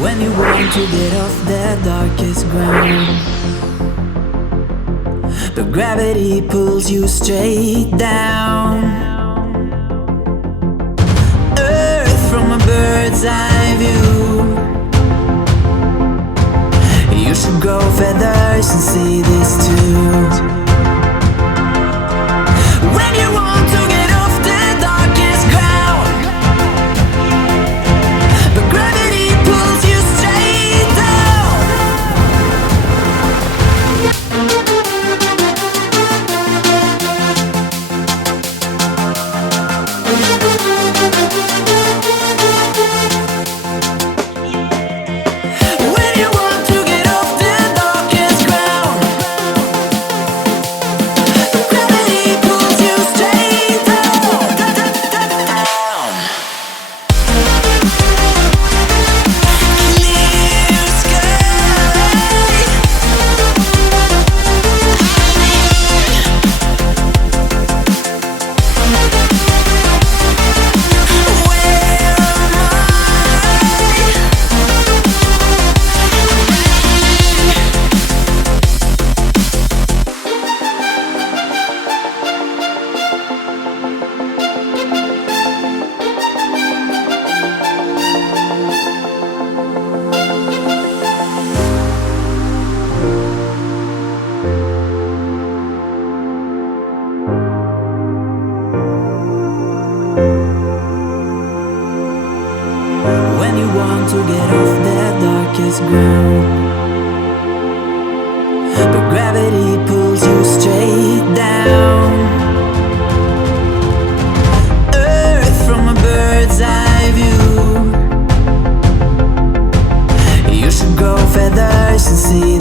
When you want to get off the darkest ground, but gravity pulls you straight down. Earth from a bird's eye view. You should grow feathers and see this too. When you want to get off the darkest ground, but gravity pulls you straight down. When you want to get off the darkest ground, but gravity pulls you straight down, down. Clear sky. Where am When you want to get off that darkest ground, but gravity pulls you straight down. Earth from a bird's eye view. You should grow feathers and see